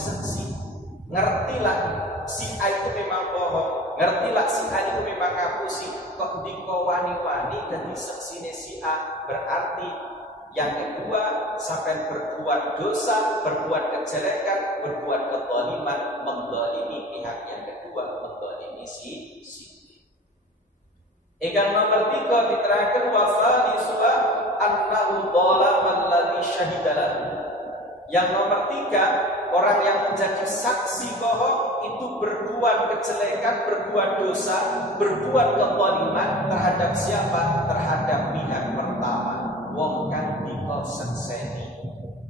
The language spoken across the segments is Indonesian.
saksi. Ngertilah si A itu memang bohong, ngertilah si A itu memang ngapusi, kok dikowani-wani jadi saksine si A. Berarti yang kedua, sampai berbuat dosa, berbuat kejelekan, berbuat kezaliman, mendolimi pihak yang kedua, mendolimi si Ingkang nomor 3 diterangkan wafali sulah annahu dhalaman ladzi syahidalah. Yang nomor 3, orang yang menjadi saksi bohong itu berbuat kejelekan, berbuat dosa, berbuat kezaliman terhadap siapa? Terhadap pihak pertama. Wong kang dikosekseni.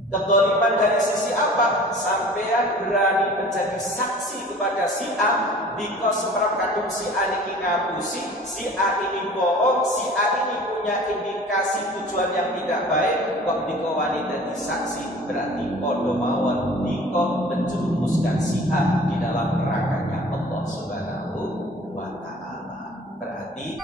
Kezaliman dari sisi apa? Sampean berani menjadi saksi kepada si A, dikos semerap kadung si A ini ngapusi, si A ini bohong, si A ini punya indikasi tujuan yang tidak baik, kok dikowani jadi saksi, berarti podo mawon dikok menjerumuskan si A di dalam nerakanya Allah Subhanahu wa Ta'ala. Berarti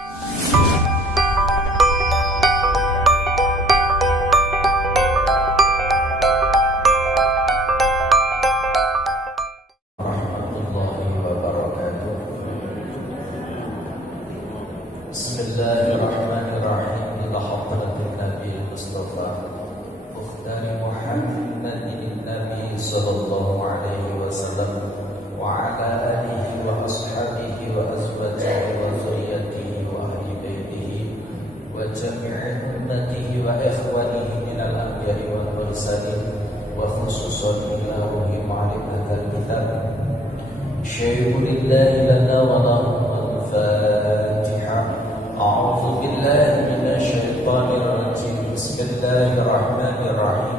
Bismillahirrahmanirrahim. Ila hadratin Nabi Mustafa Ukhtari Muhammadin Nabi sallallahu alaihi wasallam wa ala alihi wa ashabihi wa azwajihi wa zurriyyatihi wa ahli baitihi wa jami'i ummatihi wa ikhwanihi minal anbiya'i wal mursalin wa khususan ila ruhi ma'rifatil kitab. Syai'ulillahi lana wa lahum al-Fatiha. أعوذ بالله من الشيطان الرجيم بسم الله الرحمن الرحيم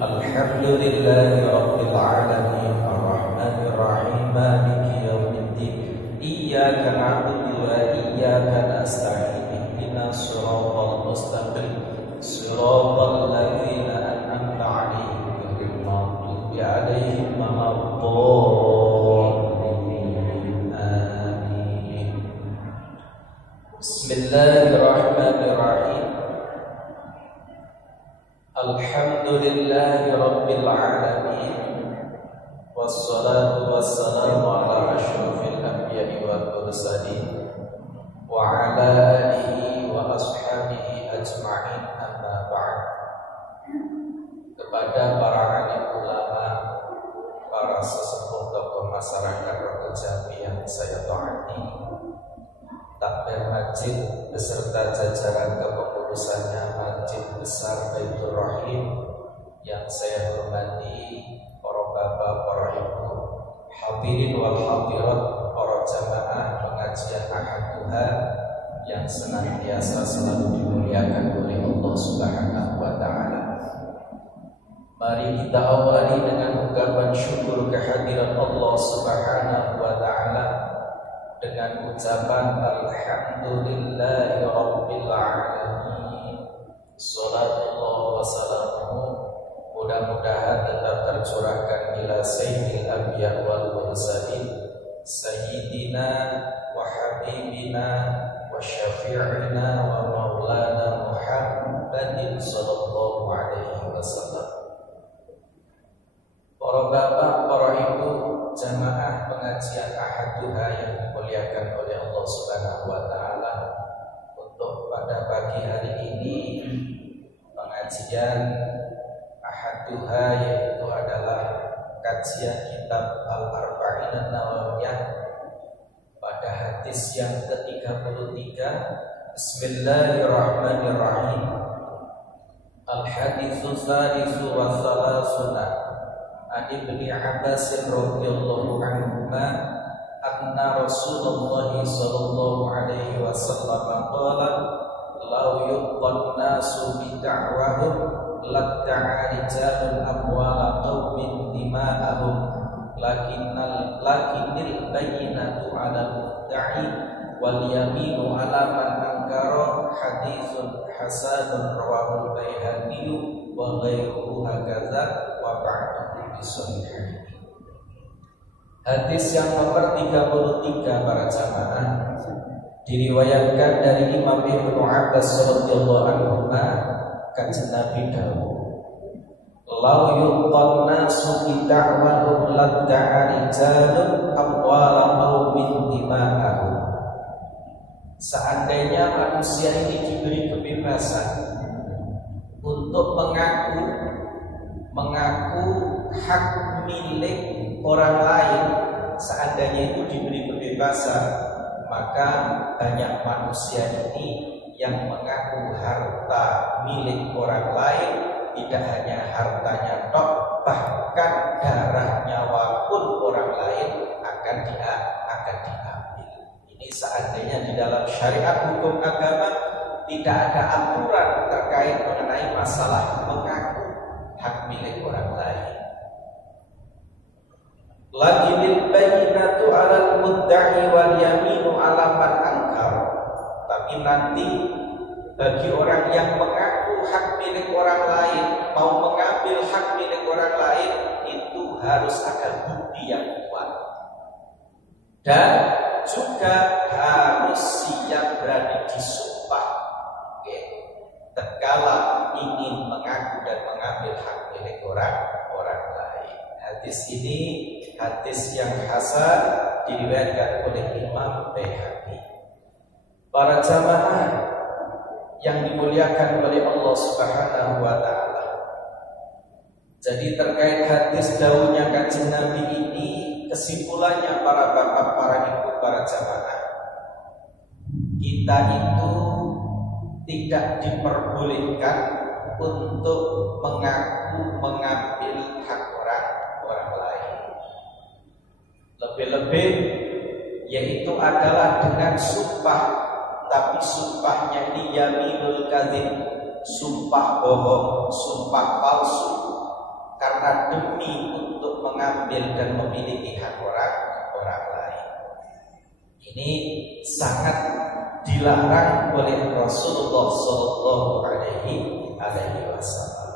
الحمد لله رب العالمين الرحمن الرحيم مالك يوم الدين إياك نعبد وإياك نستعين اهدنا الصراط المستقيم صراط الذين أنعمت عليهم غير المغضوب عليهم ولا الضالين. Bismillahirrahmanirrahim. Alhamdulillahi rabbil alamin. Wassalatu wassalamu ala asyrafil anbiya'i wal mursalin wa ala alihi wa ashabihi ajma'in, amma ba'd. Kepada para alim ulama, para sesepuh tokoh masyarakat Rogo Jambi yang saya taati, Takmir Masjid beserta jajaran kepengurusannya Masjid Besar Baitur Rahim yang saya hormati, para bapak, para ibu, hadirin wal hadirat, para jamaah pengajian Ahad Tuhan yang senantiasa selalu dimuliakan oleh Allah Subhanahu wa Ta'ala. Mari kita awali dengan ungkapan syukur kehadiran Allah Subhanahu wa Ta'ala dengan ucapan alhamdulillahi rabbil alamin. Sallallahu wa salamuhu mudah-mudahan tetap tercurahkan ila sayyidil anbiya wal mursalin sayyidina wa habibina wa syafi'ina wa maulana Muhammadin sallallahu alaihi wasallam. Para bapak, para ibu, jamaah pengajian Ahad Duha yang dimuliakan oleh Allah Subhanahu wa Ta'ala, untuk pada pagi hari ini pengajian Ahad Duha yaitu adalah kajian kitab Al-Arba'in An-Nawawiyah pada hadis yang ke-33. Bismillahirrahmanirrahim. Al-haditsu tsalitsu wa tsalatsuna an Ibnu Abbas radhiyallahu anhuma anna Rasulullah sallallahu alaihi wasallam qala law yuqan nasu bi da'wahum latta'a rijalun amwala qaumin dima'ahum lakinnal bayyinatu 'ala al-mudda'i wal yaminu 'ala man ankara. Haditsun hasanun rawahul Baihaqi wa ghairuhu hakadza wa ba'du bisahih. Hadis yang nomor 33 para jamaah diriwayatkan dari Imam Ibnu Abbas radhiyallahu anhu, kanjeng Nabi dawuh, "Law yuqan nasu bi da'wahum ladda'a rijalun amwala qaumin dima'ahum. Seandainya manusia ini diberi kebebasan untuk mengaku hak milik orang lain, seandainya itu diberi kebebasan, maka banyak manusia ini yang mengaku harta milik orang lain, tidak hanya hartanya tok, bahkan darah nyawa pun orang lain akan diambil. Ini seandainya di dalam syariat hukum agama tidak ada aturan terkait mengenai masalah mengaku hak milik orang lain. Lakinil bayyinatu 'alal mudda'i wal yaminu 'ala man ankar. Tapi nanti bagi orang yang mengaku hak milik orang lain, mau mengambil hak milik orang lain, itu harus ada bukti yang kuat. Dan juga harus siap berani disumpah. Tatkala ingin mengaku dan mengambil hak milik orang lain. Hadis ini hadis yang hasan, diriwayatkan oleh Imam Baihaqi. Para jamaah yang dimuliakan oleh Allah Subhanahu wa taala. Jadi terkait hadis daunnya Kanjeng Nabi ini, kesimpulannya para bapak, para ibu, para jamaah, kita itu tidak diperbolehkan untuk mengaku mengambil hak orang lain. Lebih-lebih yaitu adalah dengan sumpah, tapi sumpahnya ini yaminul kadzib, sumpah bohong, sumpah palsu, karena demi untuk mengambil dan memiliki hak orang lain. Ini sangat dilarang oleh Rasulullah Sallallahu Alaihi Wasallam.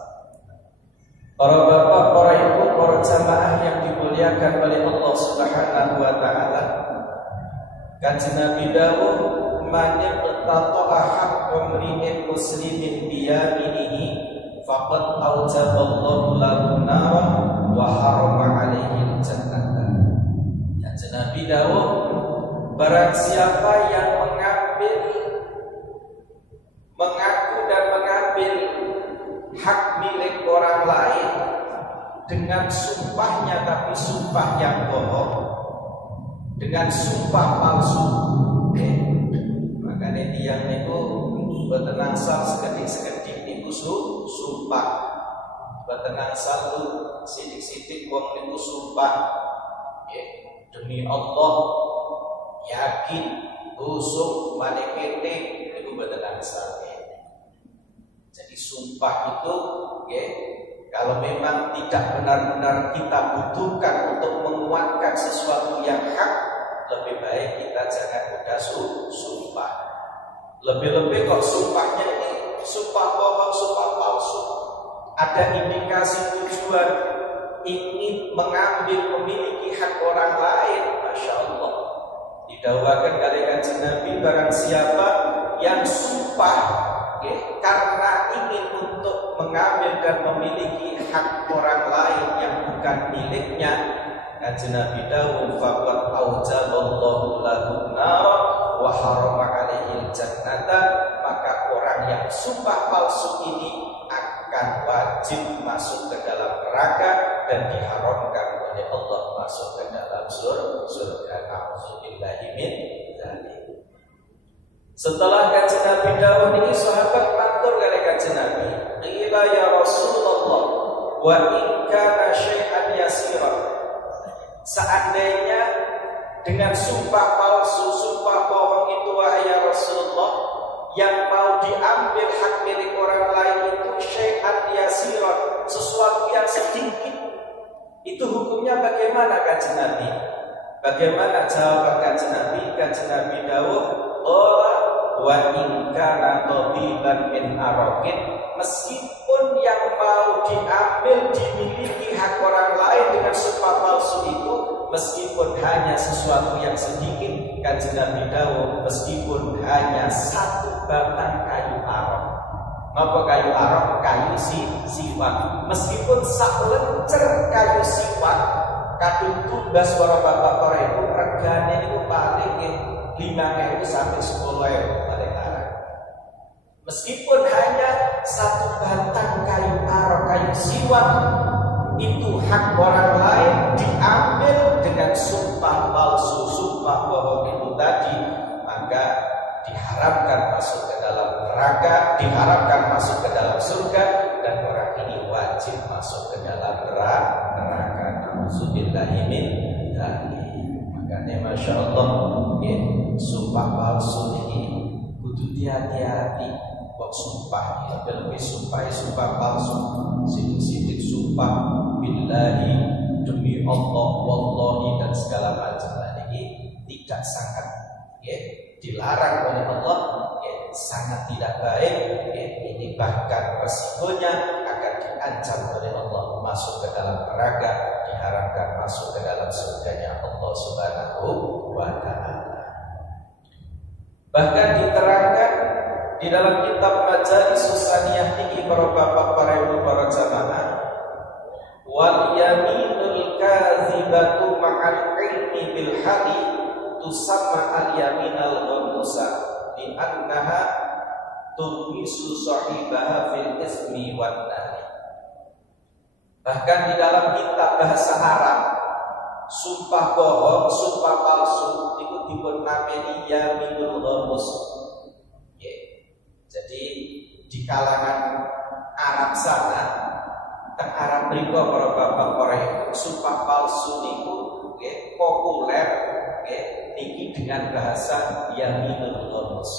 Para bapak, para ibu, para jamaah yang dimuliakan oleh Allah Subhanahu wa taala, Kanjeng Nabi dawuh, "Man yaqtata'a haqqa imri'in muslimin bi yaminihi faqad aujaballahu lahu naran wa harama 'alaihi jannah." Kanjeng Nabi dawuh, barang siapa yang mengaku dan mengambil hak milik orang lain dengan sumpahnya, tapi sumpah yang bohong, dengan sumpah palsu, makanya dia itu betenangsal sekedik-sekedik itu sumpah, betenangsal itu sidik-sidik wong itu sumpah, demi Allah yakin busuk manekete itu betenangsal. Jadi sumpah itu kalau memang tidak benar-benar kita butuhkan untuk menguatkan sesuatu yang hak, lebih baik kita jangan mudah sumpah. Lebih-lebih kok sumpahnya ini sumpah bohong, sumpah palsu, ada indikasi tujuan ingin mengambil, memiliki hak orang lain. Masya Allah, didakwakan oleh Kanjeng Nabi, barang siapa yang sumpah karena ingin untuk mengambil dan memiliki hak orang lain yang bukan miliknya, Kanjeng Nabi dawuh, faqad aujaballahu lahu nar wa harama 'alaihi jannata, maka orang yang sumpah palsu ini akan wajib masuk ke dalam neraka dan diharamkan oleh Allah masuk ke dalam surga. Nauzubillahi min dzalik. Setelah Kanjeng Nabi dawuh ini, sahabat matur kali Kanjeng Nabi, "Qila ya Rasulullah, wa in kana syai'an yasira." Seandainya dengan sumpah palsu, sumpah bohong itu, wahai ya Rasulullah, yang mau diambil hak milik orang lain itu syai'an yasira, sesuatu yang sedikit, itu hukumnya bagaimana Kanjeng Nabi? Bagaimana jawaban Kanjeng Nabi? Kanjeng Nabi dawuh, wa in kana tabiban min araqin, meskipun yang mau diambil dimiliki hak orang lain dengan sumpah palsu itu, meskipun hanya sesuatu yang sedikit, Kanjeng Nabi dawuh, meskipun hanya satu batang kayu arok. Napa kayu arok? Kayu siwak. Meskipun sak lencer kayu siwak, kadung tumbas para bapak para ibu regane niku paling 5.000 sampai 10.000 paling larang. Meskipun hanya satu batang kayu arok, kayu siwak, itu hak orang lain diambil dengan sumpah palsu, sumpah bohong itu tadi, maka diharapkan masuk ke dalam neraka, diharapkan masuk ke dalam surga, dan orang ini wajib masuk ke dalam neraka. Nauzubillahi min dzalik. Makanya masya Allah, ya, sumpah palsu ini kudu hati-hati. Kok sumpah ya, lebih sumpah palsu, sidik-sidik sumpah billahi, demi Allah, wallahi, dan segala macam ini tidak sangat ya, dilarang oleh Allah, ya, sangat tidak baik ya, ini bahkan resikonya akan diancam oleh Allah masuk ke dalam neraka, diharapkan masuk ke dalam surganya Allah Subhanahu wa ta'ala. Bahkan diterangkan di dalam kitab Majalisus Saniyah ini para bapak, para ibu, para jamaah, wal yaminul kadzibatu ma'al ilmi bil haqi tusamma al yaminal ghamusa li annaha tumisu sahibaha fil ismi wan nahi. Bahkan di dalam kitab bahasa Arab, sumpah bohong, sumpah palsu itu dipun nameni yaminul ghamus. Jadi di kalangan Arab sana, teng Arab mriku para bapak para ibu, sumpah palsu niku nggih populer nggih niki dengan bahasa yaminul ghamus.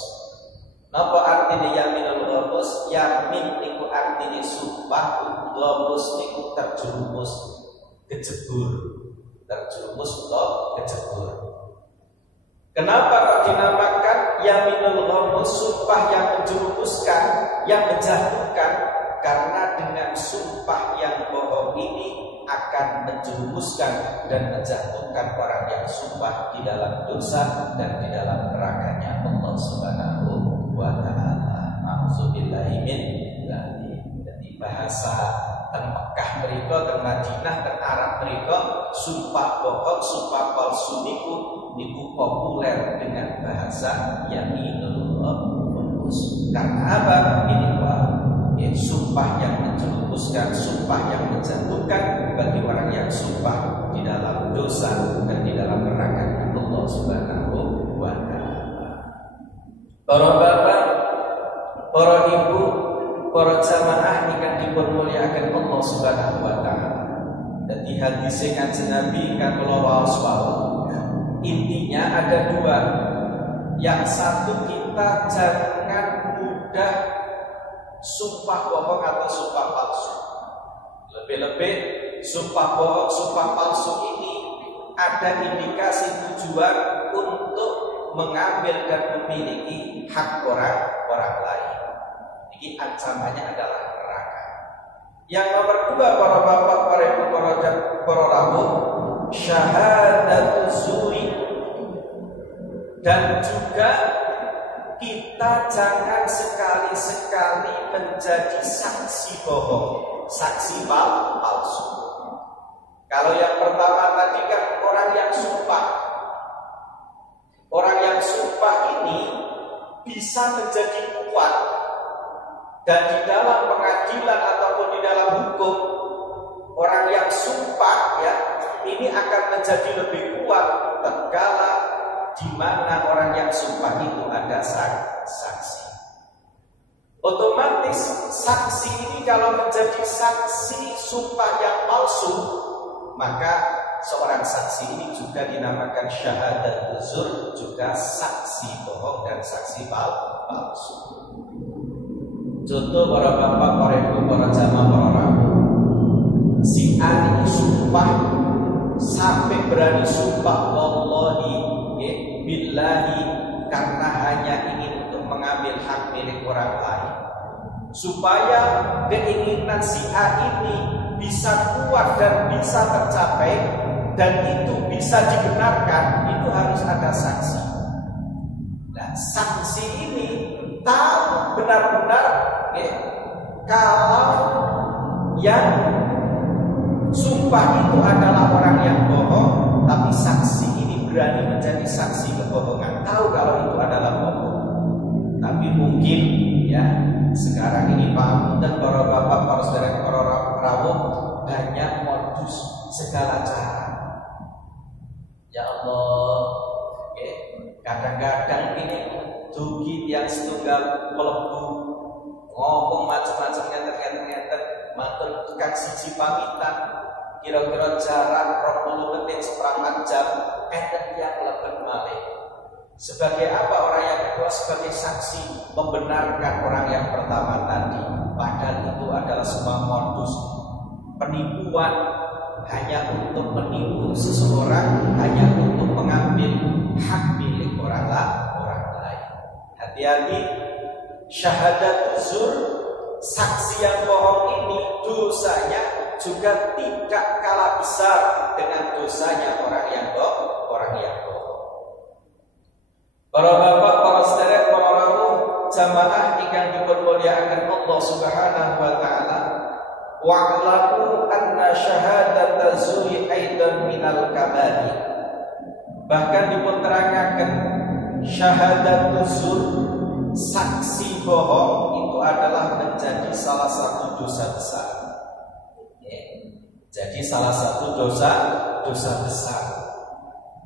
Napa artinya yaminul ghamus? Yamin niku artinya sumpah, ghamus niku terjerumus, kejebur. Terjerumus atau kejebur. Kenapa kok dinamakan yaminul ghamus, sumpah yang menjerumuskan, yang menjatuhkan? Karena dengan sumpah yang bohong ini akan menjerumuskan dan menjatuhkan orang yang sumpah di dalam dosa dan di dalam nerakanya Allah Subhanahu wa ta'ala. Nauzubillahi min dzalik. Jadi bahasa teng Mekah mriku, teng Madinah, teng Arab mriku, sumpah bohong, sumpah palsu niku populer dengan bahasa yaminul ghamus. Karena apa? Ini ya, sumpah yang menjerumuskan, sumpah yang menjatuhkan bagi orang yang sumpah di dalam dosa dan di dalam neraka Allah Subhanahu wa ta'ala. Para bapak, para ibu, para jamaah ingkang dipunmulyakaken Allah Subhanahu wa ta'ala. Dadi hadis Kanjeng Nabi kang kula waos wau, intinya ada dua. Yang satu, kita jangan mudah sumpah bohong atau sumpah palsu. Lebih-lebih sumpah bohong, sumpah palsu ini ada indikasi tujuan untuk mengambil dan memiliki hak orang lain. Ini ancamannya adalah neraka. Yang nomor dua, para bapak, para ibu, para rawuh, syahadatuz zuri. Dan juga kita jangan sekali-sekali menjadi saksi bohong, saksi palsu. Kalau yang pertama tadi kan orang yang sumpah. Orang yang sumpah ini bisa menjadi kuat, dan di dalam pengadilan ataupun di dalam hukum, orang yang sumpah ya ini akan menjadi lebih kuat tatkala di mana orang yang sumpah itu ada saksi. Otomatis saksi ini kalau menjadi saksi sumpah yang palsu, maka seorang saksi ini juga dinamakan syahadatuz zur, juga saksi bohong dan saksi palsu. Contoh para bapak, para ibu, para jamaah, para rawuh, si A ini sumpah sampai berani sumpah wallahi billahi, karena hanya ingin untuk mengambil hak milik orang lain, supaya keinginan si A ini bisa kuat dan bisa tercapai dan itu bisa dibenarkan, itu harus ada saksi. Nah, saksi ini tahu benar-benar ya, kalau yang sumpah itu adalah orang yang bohong. berani menjadi saksi kebohongan, tahu kalau itu adalah bohong. Tapi mungkin ya sekarang ini Pak dan para bapak, para saudara, para rawuh banyak modus segala cara. Ya Allah, kadang-kadang ini dugi yang setunggal melebu ngomong macam-macam ngeten matur tukang siji pamitan kira-kira jarak 20 menit seperempat jam enten yang lebet malih. Sebagai apa orang yang kedua? Sebagai saksi membenarkan orang yang pertama tadi. Padahal itu adalah semua modus penipuan, hanya untuk menipu seseorang, hanya untuk mengambil hak milik orang lain. Hati-hati, syahadat zur, saksi yang bohong ini dosanya juga tidak kalah besar dengan dosanya orang yang bohong. Para bapak, para saudara, para rawuh, jamaah ingkang dipermuliakan Allah Subhanahu wa taala, wa'lamu anna syahadata zuri aidan minal kabair. Bahkan diputerangaken syahadat zur, saksi bohong itu adalah menjadi salah satu dosa besar. Jadi salah satu dosa besar.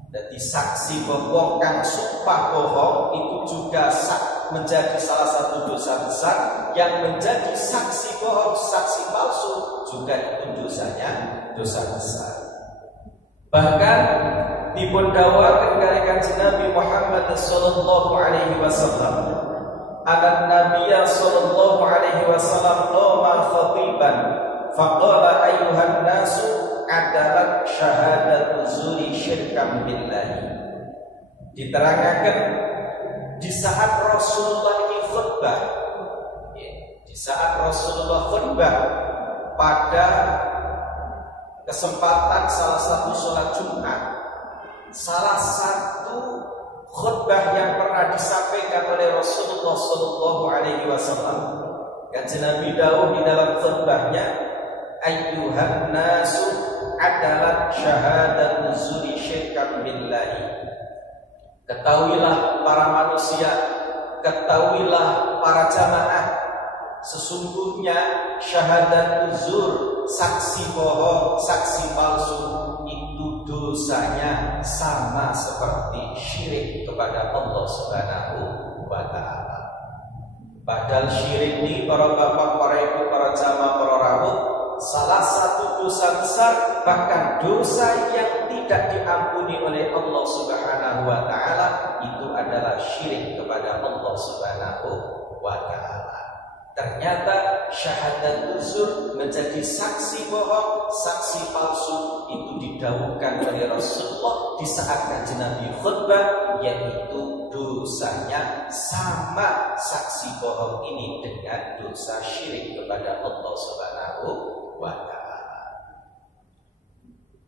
Jadi saksi bohong, kang sumpah bohong itu juga menjadi salah satu dosa besar. Yang menjadi saksi bohong, saksi palsu juga itu dosanya dosa besar. Bahkan dipun dawuhaken kali Kanjeng Nabi Muhammad sallallahu alaihi wasallam, anan Nabiya sallallahu alaihi wasallam qama khatiban faqala ayyuhan nasu adalat syahadatu zuri syirkam billahi. Diterangkan di saat Rasulullah ini khutbah, di saat Rasulullah khutbah pada kesempatan salah satu sholat Jumat, salah satu khutbah yang pernah disampaikan oleh Rasulullah Sallallahu Alaihi Wasallam, Kanjeng Nabi dawuh di dalam khutbahnya, ayyuhan nasu adalah syahadat zuri syirkam billahi. Ketahuilah para manusia, ketahuilah para jamaah, sesungguhnya syahadat zur, saksi bohong, saksi palsu itu dosanya sama seperti syirik kepada Allah Subhanahu wa taala. Padahal syirik ini para bapak, para ibu, para jamaah, para rawuh, salah satu dosa besar, bahkan dosa yang tidak diampuni oleh Allah Subhanahu wa taala, itu adalah syirik kepada Allah Subhanahu wa taala. Ternyata syahadat zur, menjadi saksi bohong, saksi palsu, itu didawuhkan oleh Rasulullah di saat Kanjeng Nabi khutbah, yaitu dosanya sama saksi bohong ini dengan dosa syirik kepada Allah Subhanahu wa ta'ala.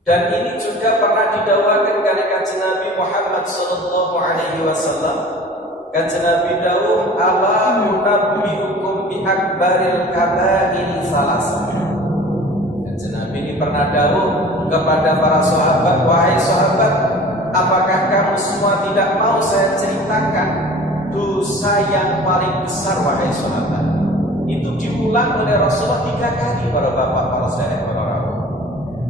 Dan ini juga pernah didawuhkan kali Kanjeng Nabi Muhammad sallallahu alaihi wasallam. Kanjeng Nabi dawuh, ala unabbiukum bi akbaril kabairi salasa. Kanjeng Nabi ini pernah dawuh kepada para sahabat, wahai sahabat, apakah kamu semua tidak mau saya ceritakan dosa yang paling besar, wahai sahabat? Itu diulang oleh Rasulullah 3 kali, para bapak, para saudara, para rawuh.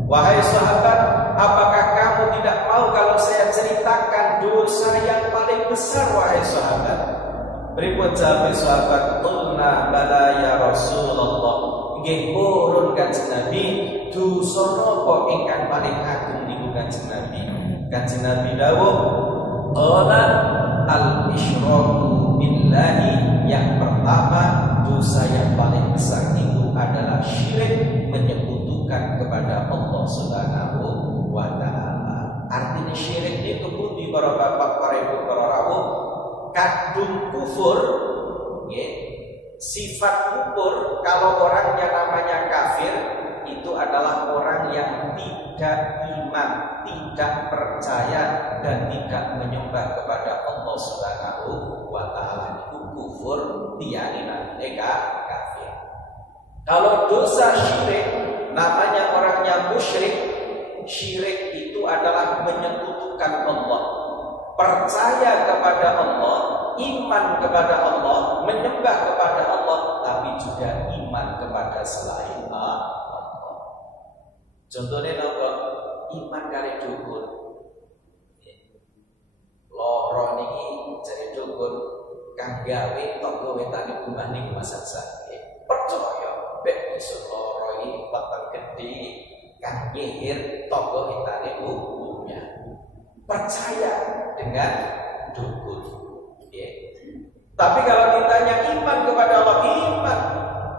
Wahai sahabat, apakah kamu tidak mau kalau saya ceritakan dosa yang paling besar, wahai sahabat? Berikut jawab sahabat, qulna bala ya Rasulullah. Nggih purun Kanjeng Nabi, dosa napa ingkang paling agung niku Kanjeng Nabi? Kanjeng Nabi dawuh, qala al-isyraku billahi. Yang pertama, dosa yang paling besar itu adalah syirik, menyekutukan kepada Allah Subhanahu wa taala. Artinya syirik itu pundi para bapak, para ibu, para rawuh? Kadung kufur, sifat kufur. Kalau orangnya namanya kafir, itu adalah orang yang tidak iman, tidak percaya, dan tidak menyembah kepada Allah Subhanahu wa taala. Itu kufur, dianina kafir. Kalau dosa syirik, namanya orangnya musyrik, syirik itu adalah menyekutukan Allah. Percaya kepada Allah, iman kepada Allah, menyembah kepada Allah, tapi juga iman kepada selain Allah. Contohnya apa? Iman kali dukun. Loro niki jare dukun kang gawe tangga wetane omah niku masak-masak. Percaya nek iso loro iki weteng gedhe kang ngihir tangga wetane umumnya. Percaya dengan dukun. Tapi kalau ditanya iman kepada Allah, iman.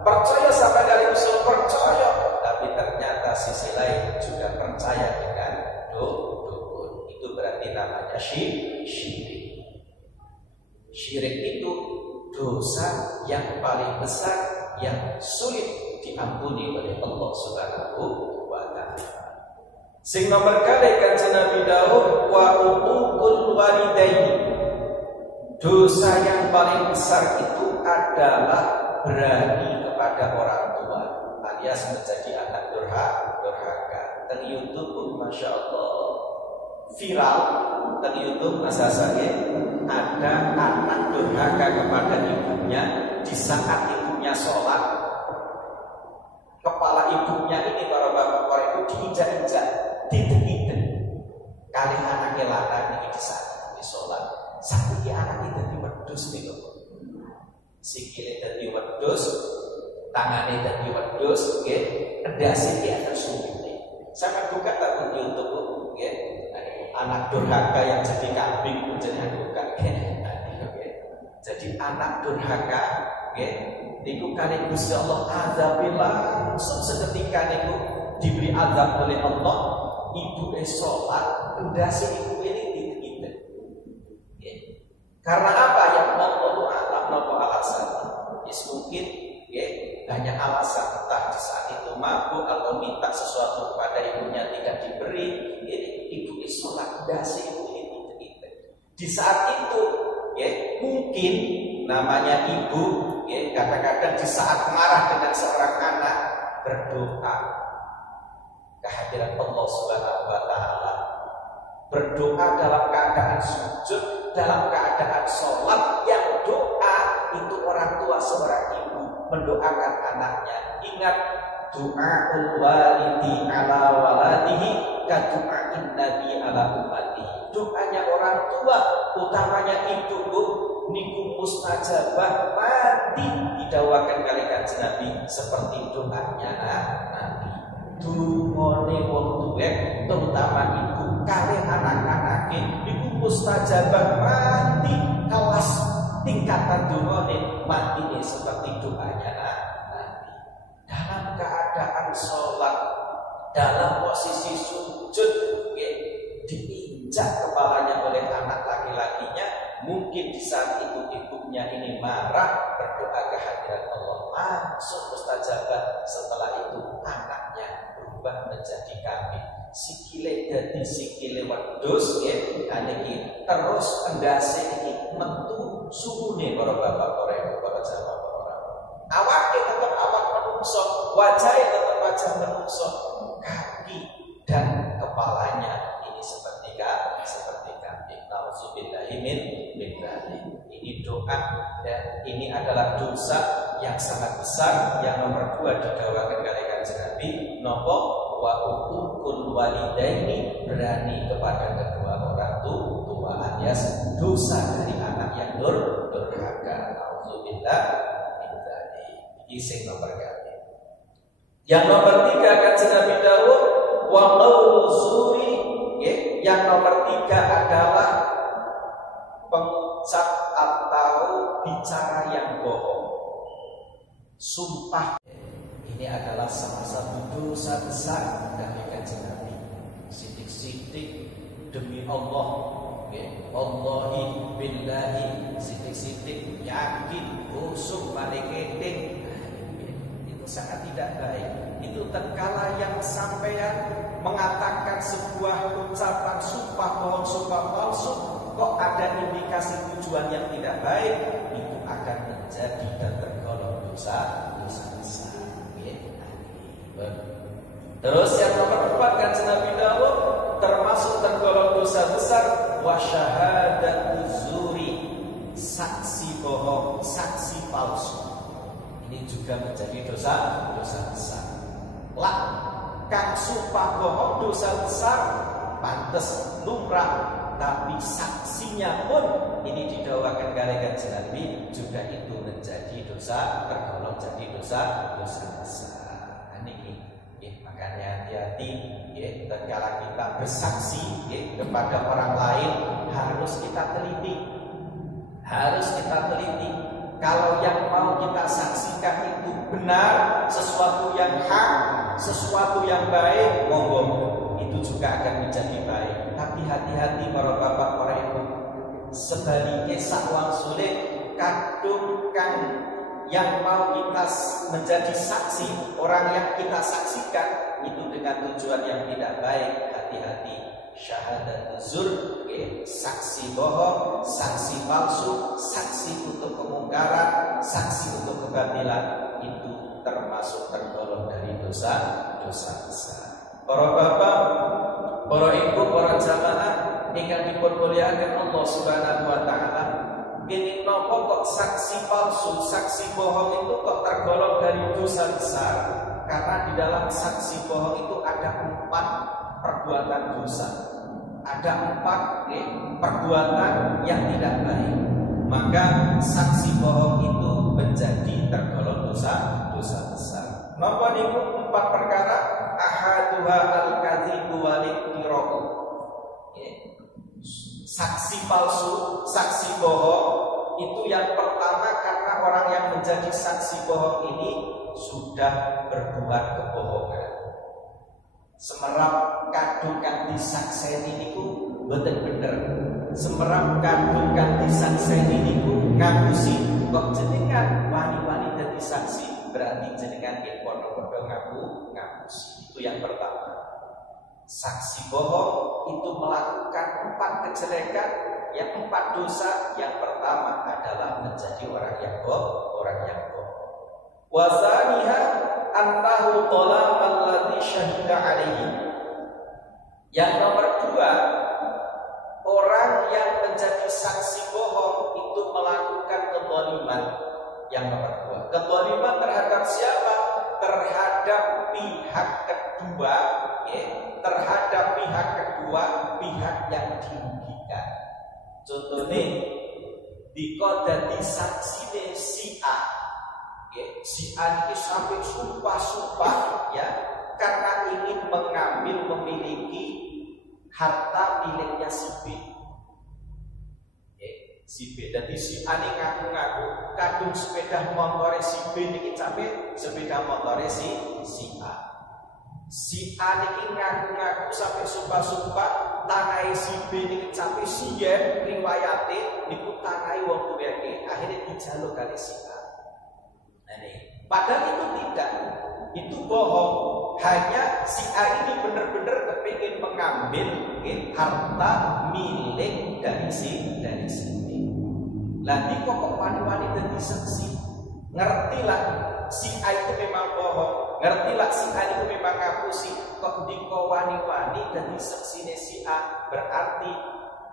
Percaya sampai dari usul percaya, tapi ternyata sisi lain juga percaya dengan dukun. Itu berarti namanya syirik. Syirik itu dosa yang paling besar yang sulit diampuni oleh Allah Subhanahu wa taala. Sing nomor kali kanjeng Nabi Daud wa uququl walidaini. Dosa yang paling besar itu adalah berani kepada orang tua, alias menjadi anak durhaka. Di YouTube, masya Allah, viral di YouTube masa saya ada anak durhaka kepada ibunya di saat ibunya sholat. Kepala ibunya ini para bapak itu diinjak-injak, ditek-itek. Kali anaknya lanang ini di saat di sholat. Sakit anak itu jadi wedus nih kok. Sikile jadi wedus, tangannya jadi wedus, endasnya di atas sumit. Saya buka tak YouTube, anak durhaka yang jadi kambing pun jadi buka. Jadi anak durhaka, niku kali Gusti Allah azabil langsung seketika niku diberi azab oleh Allah. Ibu sholat, endasnya ibu ini. Karena apa? Yang Allah alam nopo alasan. Mungkin banyak alasan, entah di saat itu mabuk atau minta sesuatu kepada ibunya tidak diberi. Ibu sholat dasi ibu ini. Di saat itu mungkin namanya ibu kadang-kadang di saat marah dengan seorang anak berdoa kehadiran Allah Subhanahu wa taala. Berdoa dalam keadaan sujud, dalam keadaan sholat. Yang doa itu orang tua seorang ibu mendoakan anaknya. Ingat, doaul walidi ala waladihi ka doain nabi ala ummatihi. Doanya orang tua, utamanya ibuku, niku mustajabah mati didawakan kali kanjeng Nabi seperti doanya Nabi. Dungone wong tuwek terutama ibu kali anak-anake iku mustajabah mati kelas tingkatan dungone matine seperti doanya Nabi. Dalam keadaan sholat, dalam posisi sujud, diinjak kepalanya oleh anak laki-lakinya. Mungkin di saat itu ibunya ini marah, berdoa kehadiran Allah, langsung mustajabah. Setelah itu anaknya berubah menjadi kambing, sikile dadi sikile wedhus aniki terus endase iki metu suhune para bapak para ibu para jamaah orang. Awake tetap awak menungso, wajahnya tetap wajah menungso, kaki dan kepalanya ini seperti kambing. Nauzubillahi min dzalik. Ini doa dan ini adalah dosa yang sangat besar. Yang nomor 2 didawakan oleh kanjeng Nabi nopo wa uqul walidaini, berani kepada kedua orang tua, alias dosa dari anak yang durhaka. Nauzubillah min dzalik. Iki sing nomor 3. Yang nomor 3 kanjeng Nabi Daud wa qaulu zuri. Yang nomor 3 adalah pengucap atau bicara yang bohong. Sumpah. Ini adalah salah satu dosa besar dari kanjeng Nabi. Sidik-sidik demi Allah, Allahi billahi, sidik-sidik yakin, khusyuk, maliketing. Itu sangat tidak baik. Itu tatkala yang sampean mengatakan sebuah ucapan sumpah bohong, sumpah palsu, kok ada indikasi tujuan yang tidak baik, itu akan menjadi dan tergolong dosa besar. Terus yang nomor 4 kan Nabi Dawud termasuk tergolong dosa besar wa syahadatu zuri, saksi bohong, saksi palsu. Ini juga menjadi dosa besar. Lah, kang sumpah bohong dosa besar pantes lumrah, tapi saksinya pun ini didakwakan kalian Nabi juga itu menjadi dosa, tergolong jadi dosa besar. Makanya hati-hati tatkala kita bersaksi kepada orang lain harus kita teliti. Kalau yang mau kita saksikan itu benar, sesuatu yang hak, sesuatu yang baik, monggo itu juga akan menjadi baik. Tapi hati-hati para bapak, para ibu. Sebaliknya sakwang sulit kadung kan yang mau kita menjadi saksi, orang yang kita saksikan itu dengan tujuan yang tidak baik. Hati-hati, syahadat zur, saksi bohong, saksi palsu, saksi untuk kemungkaran, saksi untuk kebatilan, itu termasuk tergolong dari dosa besar. Para bapak, para ibu, para jamaah ingkang dipermuliakan Allah Subhanahu wa taala, ini nopo kok saksi palsu, saksi bohong itu kok tergolong dari dosa besar? Karena di dalam saksi bohong itu ada 4 perbuatan dosa, ada 4 perbuatan yang tidak baik. Maka saksi bohong itu menjadi tergolong dosa besar. Napa niku 4 perkara? Ahaduha al-kadzibu wal-iqtira'u. Saksi palsu, saksi bohong itu yang pertama karena orang yang menjadi saksi bohong ini sudah berbuat kebohongan. Semerap kadungkan disakseni niku mboten bener. Semerap kadungkan disakseni niku ngapusi. Kok jenengan wani-wani dadi saksi berarti jenengan nggih padha-padha ngapusi. Itu yang pertama. Saksi bohong itu melakukan 4 kejelekan, yang 4 dosa. Yang pertama adalah menjadi orang yang bohong. Wazaniha annahu talama alladhi syahida alaihi. Yang nomor 2, orang yang menjadi saksi bohong itu melakukan kezaliman. Yang nomor 2, kezaliman terhadap siapa? Terhadap pihak kedua, pihak yang dirugikan. Contohnya diko dadi saksine si A. Si A ini sampai sumpah ya, karena ingin mengambil, memiliki harta miliknya si B. Si B, jadi si A ini ngaku-ngaku kadung sepeda motor si B ini sampai sepeda motor si A. Si A ini ngaku-ngaku sampai sumpah tanai si B ini sampai si Y riwayate niku tanai wong tuweke, akhirnya dijaluk kali si A. Padahal itu tidak, itu bohong. Hanya si A ini benar-benar kepingin mengambil harta milik dari si B. Lah kok wani-wani dadi saksi. Ngertilah si A itu memang bohong, ngertilah si A itu memang ngapusi. Kok diko wani-wani dadi saksine si A, berarti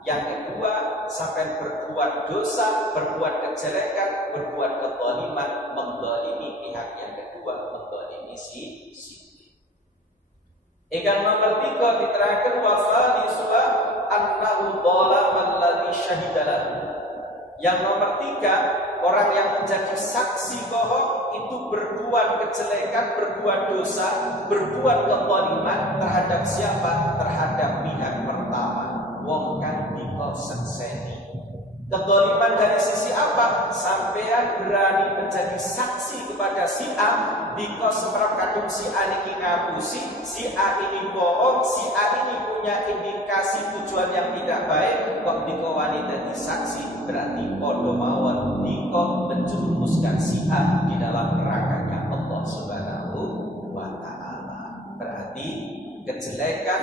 yang kedua sampai berbuat dosa, berbuat kejelekan, berbuat kezaliman, mendolimi pihak yang kedua, mendolimi si B. Ikan nomor 3 diterangkan wasali surah annahu dhalama alladhi syahidalah. Yang nomor 3, orang yang menjadi saksi bohong itu berbuat kejelekan, berbuat dosa, berbuat kezaliman terhadap siapa? Terhadap pihak pertama. Wong kan dikosekseni. Kezaliman dari sisi apa? Sampean berani menjadi saksi kepada si A, dikos semerap kadung si A ini ngapusi, si A ini bohong, si A ini punya indikasi tujuan yang tidak baik, kok diko wani dadi saksi, berarti podo mawon diko menjurumuskan si A di dalam neraka Allah Subhanahu wa taala. Berarti kejelekan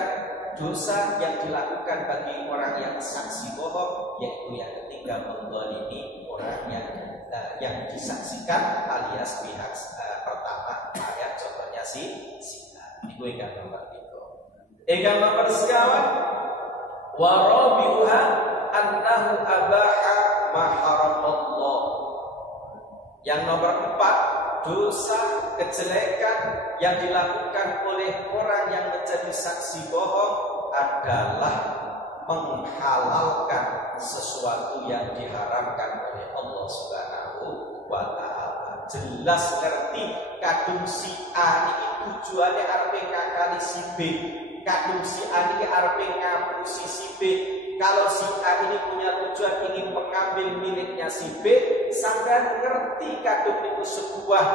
dosa yang dilakukan bagi orang yang saksi bohong, yaitu yang ketiga menzalimi orang yang disaksikan alias pihak pertama, ayat contohnya si A. Iku ingkang nomor 3. Ingkang nomor sekawan wa rabi'uha annahu abaha ma haramallah. Yang nomor 4, dosa kejelekan yang dilakukan oleh orang yang menjadi saksi bohong adalah menghalalkan sesuatu yang diharamkan oleh Allah Subhanahu wa ta'ala. Jelas ngerti kadung si A ini tujuannya arepe ngakali si B, kadung si A ini arepe ngapusi si B. Kalau si A ini punya tujuan ingin mengambil miliknya si B, sampean ngerti kadung itu sebuah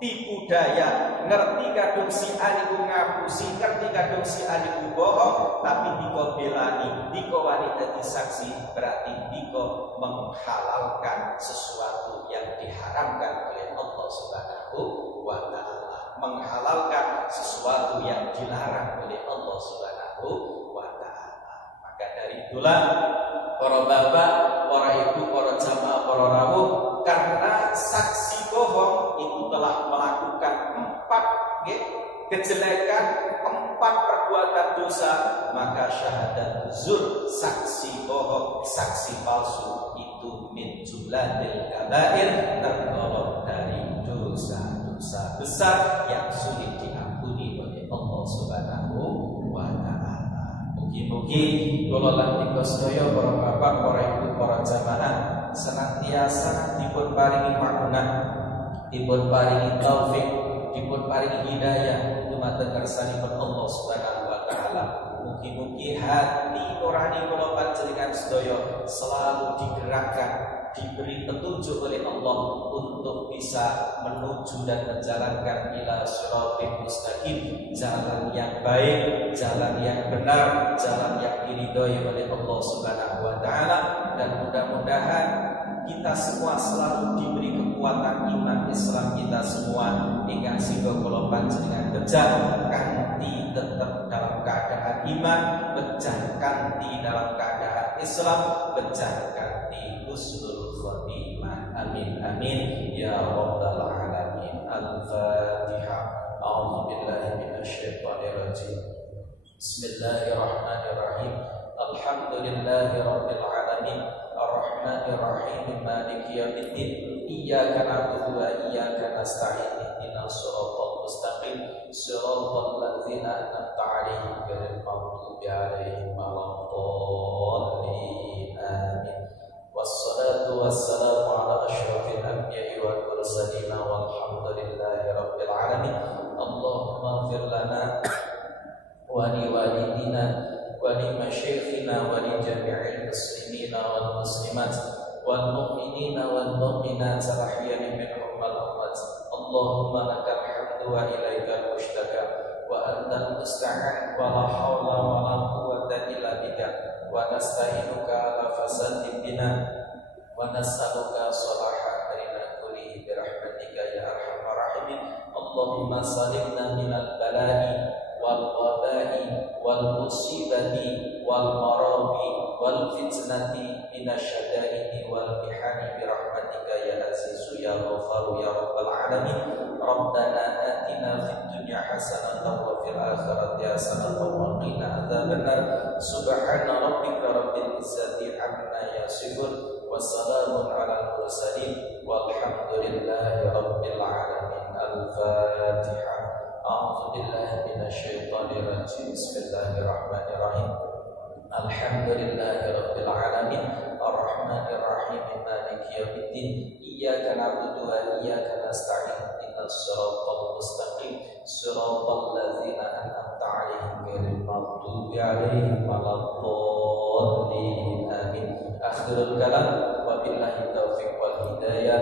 tipu daya, ngerti kadung si A itu ngapusi, ngerti kadung si A itu bohong, tapi diko belani, diko wanita disaksi, berarti diko menghalalkan sesuatu yang diharamkan oleh Allah Subhanahu wa ta'ala, menghalalkan sesuatu yang dilarang oleh Allah Subhanahu wa ta'ala. Maka dari itulah para bapak, para ibu, para jamaah, para rawuh, karena saksi bohong itu telah melakukan 4 kejelekan, 4 perbuatan dosa, maka syahadat zur, saksi bohong, saksi palsu itu min jumlatil kabair, tergolong dari dosa-dosa besar yang sulit diampuni oleh Allah Subhanahu wa ta'ala. Mugi-mugi kula lan tika sedaya para bapak, para ibu, para jamaah senantiasa dipun paringi pakunan, dipun paringi taufik, dipun paringi hidayah dumateng kersanipun Allah Subhanahu wa taala. Mugi-mugi hati nurani kula panjenengan sedaya selalu digerakkan, diberi petunjuk oleh Allah untuk bisa menuju dan menjalankan ila siratal mustaqim, jalan yang baik, jalan yang benar, jalan yang diridhoi oleh Allah Subhanahu wa taala. Dan mudah-mudahan kita semua selalu diberi kekuatan iman Islam kita semua hingga sehingga kula panjenengan becah kanthi tetap dalam keadaan iman, becah kanthi dalam keadaan Islam, becah kanthi husnul khotimah. Amin amin ya rabbal alamin. Al-Fatihah. A'udzu billahi minasyaitonir rajim. Bismillahirrahmanirrahim. Alhamdulillahi rabbil alamin. Ar-Rahmanir Rahim. Maliki yaumiddin. Iyyaka na'budu wa iyyaka nasta'in. Ihdinas siratal mustaqim. Siratal ladzina an'amta 'alaihim ghairil maghdubi 'alaihim waladdallin. Amin. Wassalatu wassalamu ala asyrafil anbiya'i wal mursalin walhamdulillahi rabbil alamin. Allahumma ighfir lana wa li walidina wa li masyayikhina wa li jami'il muslimina wal muslimat wal mu'minina wal mu'minat al-ahya'i minhum wal amwat. Allahumma lakal hamdu wa ilaikal mushtaka wa antal musta'an wa la hawla wa la quwwata illa bika wa nasta'inuka ala fasadid dina wa nas'aluka salaha amrina kullihi bi rahmatika ya arhamar rahimin. Allahumma salimna minal bala'i wal waba'i wal musibati wal maradi wal fitnati minasyada'ini wal mihani bi rahmatika ya azizu ya ghafaru ya rabbal alamin. Rabbana atina fid dunya hasanatan wa fil akhirati hasanatan wa qina adzabannar. Subhana rabbika rabbil izzati amma yasifun wa salamun alal mursalin walhamdulillahi rabbil alamin. Al-Fatihah. A'udzu billahi minasyaitonir rajim. Bismillahirrahmanirrahim. Alhamdulillahi rabbil alamin. Ar-Rahmanir Rahim. Maliki yaumiddin. Iyyaka na'budu wa iyyaka nasta'in. Ihdinas siratal mustaqim. Siratal ladzina an'amta 'alaihim ghairil maghdubi 'alaihim waladdallin. Amin. Akhirul kalam wa billahi taufiq wal hidayah.